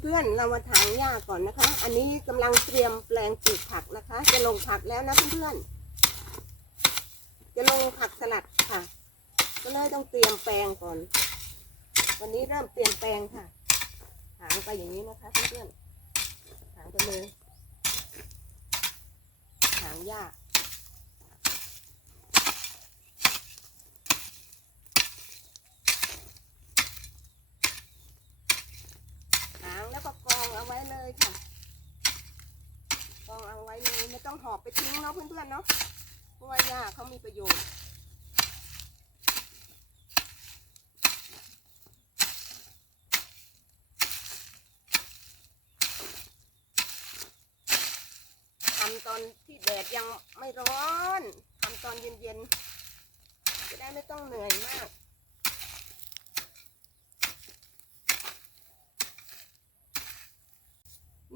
เพื่อนๆเรามาถางหญ้าก่อนนะคะ อันนี้กำลังเตรียมแปลงปลูกผักนะคะ จะลงผักแล้วนะเพื่อนๆจะลงผักสลัดค่ะ ก็เลยต้องเตรียมแปลงก่อน วันนี้เริ่มเตรียมแปลงค่ะถางไปอย่างนี้นะคะเพื่อนๆถางไปเลยถางหญ้า หางแล้วก็กองเอาไว้เลย ค่ะกองเอาไว้เลยไม่ต้องหอบไปทิ้งเนาะเพื่อนๆเนาะเพราะว่าหญ้าเขามีประโยชน์ทำตอนที่แดดยังไม่ร้อนทำตอนเย็นๆจะได้ไม่ต้องเหนื่อยมาก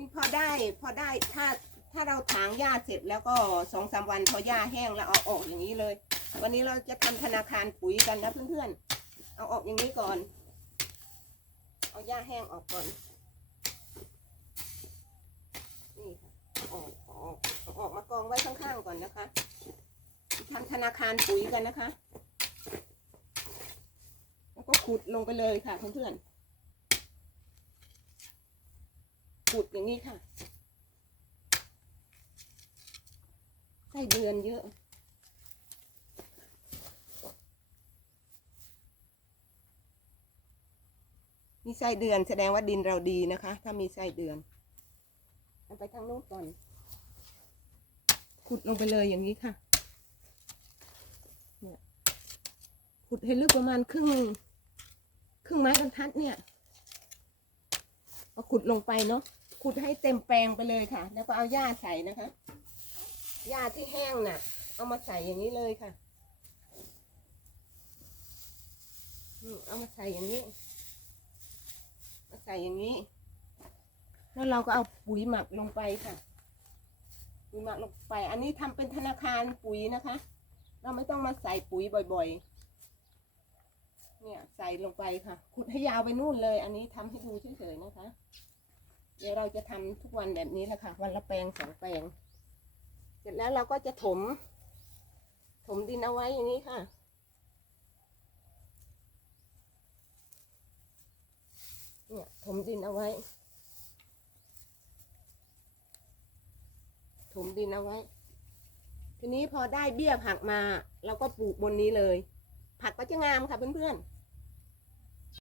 นี่พอได้พอได้ถ้าถ้าเราถางหญ้าเสร็จแล้วก็สองสามวันพอหญ้าแห้งแล้วเอาออกอย่างนี้เลย วันนี้เราจะทำธนาคารปุ๋ยกันนะเพื่อนๆ เอาออกอย่างนี้ก่อน เอาหญ้าแห้งออกก่อน นี่ค่ะออกออกออกมากองไว้ข้างๆก่อนนะคะทำธนาคารปุ๋ยกันนะคะ แล้วก็ขุดลงไปเลยค่ะเพื่อนๆ ขุดอย่างนี้ค่ะไส้เดือนเยอะมีไส้เดือนแสดงว่าดินเราดีนะคะ ถ้ามีไส้เดือนเอาไปทางโน้นก่อน ขุดลงไปเลยอย่างนี้ค่ะ เนี่ย ขุดให้ลึกประมาณครึ่ง ครึ่งไม้บรรทัดเนี่ยเอขุดลงไปเนาะ ขุดให้เต็มแปลงไปเลยค่ะ แล้วก็เอาหญ้าใส่นะคะหญ้าที่แห้งน่ะ เอามาใส่อย่างนี้เลยค่ะเอามาใส่อย่างนี้มาใส่อย่างนี้ แล้วเราก็เอาปุ๋ยหมักลงไปค่ะ ปุ๋ยหมักลงไป อันนี้ทำเป็นธนาคารปุ๋ยนะคะ เราไม่ต้องมาใส่ปุ๋ยบ่อย ๆ เนี่ยใส่ลงไปค่ะ ขุดให้ยาวไปนู่นเลย อันนี้ทำให้ดูเฉยๆนะคะ เดี๋ยวเราจะทำทุกวันแบบนี้แหละค่ะ วันละแปลงสองแปลง เสร็จแล้วเราก็จะถม ถมดินเอาไว้อย่างนี้ค่ะ เนี่ยถมดินเอาไว้ ถมดินเอาไว้ ทีนี้พอได้เบี้ยผักมา เราก็ปลูกบนนี้เลย ผักก็จะงามค่ะเพื่อนๆ